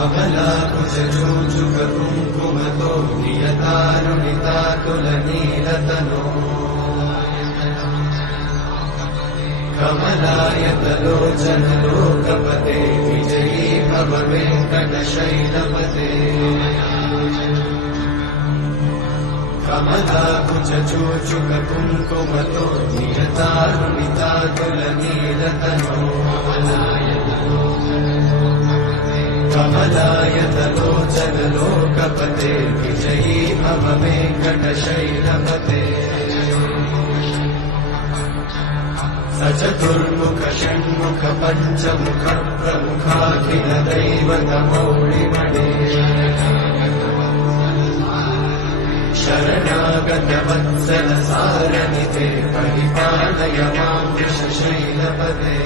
कमलाकुचूचुककुङ्कुमतो नियतारुणितातुलनीलतनो कमलायतलोचनलोकपते विजयी भव वेङ्कटशैलपते कमलाकुचूचुककुङ्कुमतो नियतारुणितातुलनीलतनो कमलायतलोचनलोकपते विजयी भव वेङ्कटशैलपते सचतुर्मुख षण्मुख पञ्चमुख प्रमुखाखिल दैवतमौळिमणे शरणागत वत्सल सारनिते परिपालय मां वृषशैलपते।